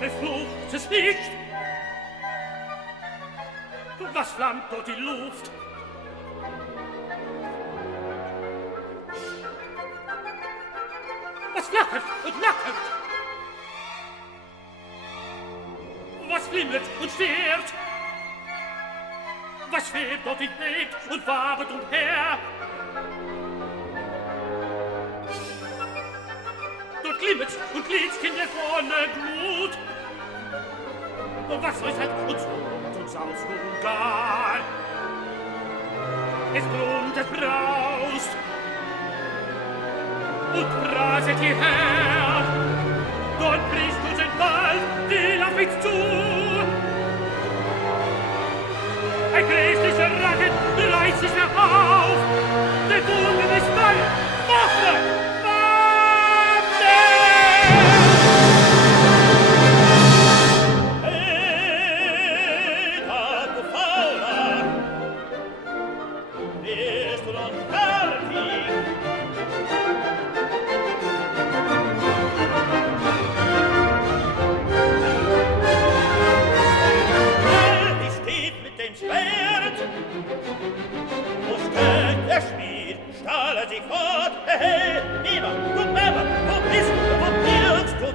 verfluchtes Licht. Was flammt dort die Luft? Was flackert und nackert? Was flimmert und stört? Was schwebt dort in Welt und wabert umher? Dort glimmert und glitzt in der Sonne Glut. Was äußert und summt und saust nun gar? Es brummt, es braust und braset hierher. Dort